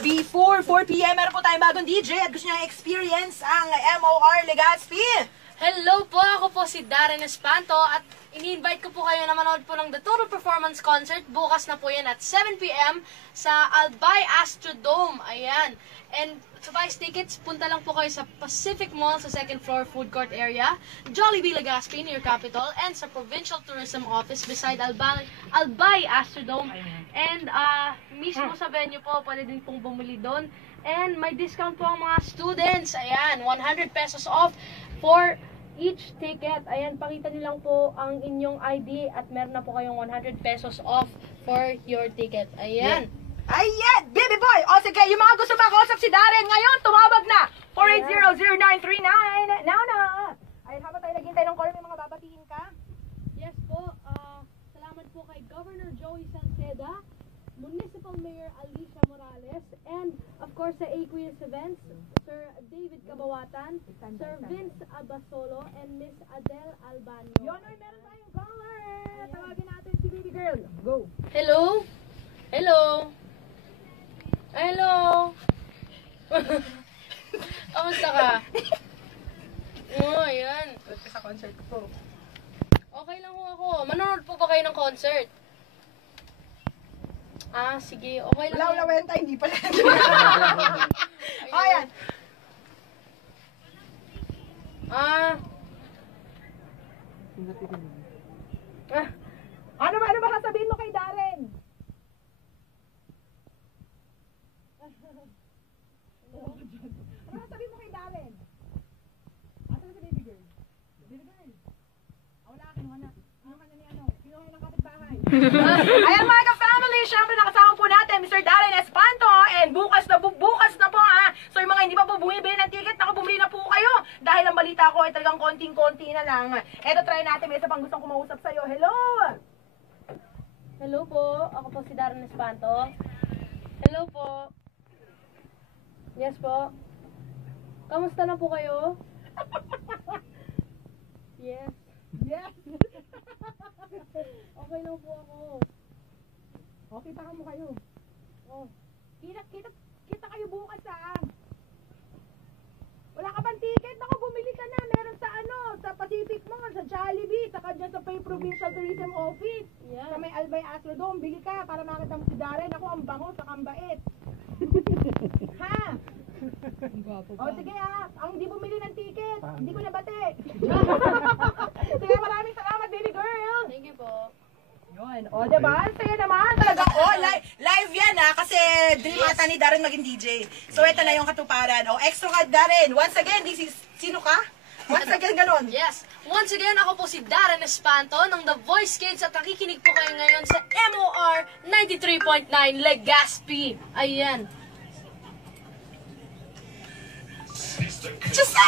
before 4 p.m. meron po tayong bagong DJ at gusto niyang experience ang MOR Legazpi. Hello po, ako po si Darren Espanto at ini-invite ko po kayo na manood po ng The Total Performance Concert. Bukas na po yan at 7 p.m. sa Albay Astrodome. Ayan. And to buy tickets, punta lang po kayo sa Pacific Mall sa second floor food court area, Jollibee Legazpi near Capitol, and sa Provincial Tourism Office beside Albay Astrodome. And mismo sa venue po, pwede din pong bumili doon. And may discount po ang mga students. Ayan, 100 pesos off for each ticket. Ayan, pakita niyo lang po ang inyong ID at meron na po kayong 100 pesos off for your ticket. Ayan. Ayan, baby boy! O sige, yung mga gusto makausap si Darren ngayon, tumawag na! 480-0939! Now na! Ayun, habang tayo naghintay ng call, may mga babatiin ka? Yes po, salamat po kay Governor Joey Salceda, Municipal Mayor Alicia Morales, and of course sa Aqueous Events, Sir David Cabawatan, Sir Vince Abasolo, and Miss Adele Albanio. Yun, ay meron tayong caller! Tawagin natin si baby girl. Go! Hello? Hello? Hello? Kamusta ka? Oo, ayan. Sa concert ko. Okay lang ho ako. Manonood po ba kayo ng concert? Ah, sige. Okay lang. Wala wenta, hindi pala. Ayan. Ano ba sasabihin mo kay Darren? Ano sasabihin mo kay Darren? Asa na si baby girl? Baby girl. Wala akin, wala. Ano ka na ni ano? Kinuha ng kapitbahay. Ayan mga ka-family, syempre nakasama po natin Mr. Darren Espanto, and bukas na po ha. So yung mga hindi pa po bumibili ng ticket, bumili na po kayo. Dahil ang balita ko ay talagang konting-konti na lang. Eto, try natin. May isa pang gustong kumausap sa'yo. Hello! Hello po. Ako po si Darren Espanto. Hello po. Yes po. Kamusta na po kayo? Yes. Yes! Okay lang po ako. Okay, taka mo kayo. Oh. Kita kayo bukas ha. Wala ka bang ticket? Naku, bumili ka na. Meron sa sa Pacific Mall, sa Jollibee, saka dyan sa Provincial Tourism Office. Yeah. Sa may Albay Astrodome, bili ka para makita mo si Darren. Ako, ang bango, saka ang bait. Ha? O sige ha, ang hindi bumili ng ticket, hindi ko nabate. Sige, maraming salamat baby girl. Thank you po. Yun, o diba? Ang saya naman talaga. O, live yan ha, kasi dream ata ni Darren maging DJ. So ito na yung katuparan. O, extra card Darren. Once again, this is, sino ka? Once again, ganon. Yes. Once again, ako po si Darren Espanto ng The Voice Kids at nakikinig po kayo ngayon sa MOR 93.9 Legazpi. Ayan. Just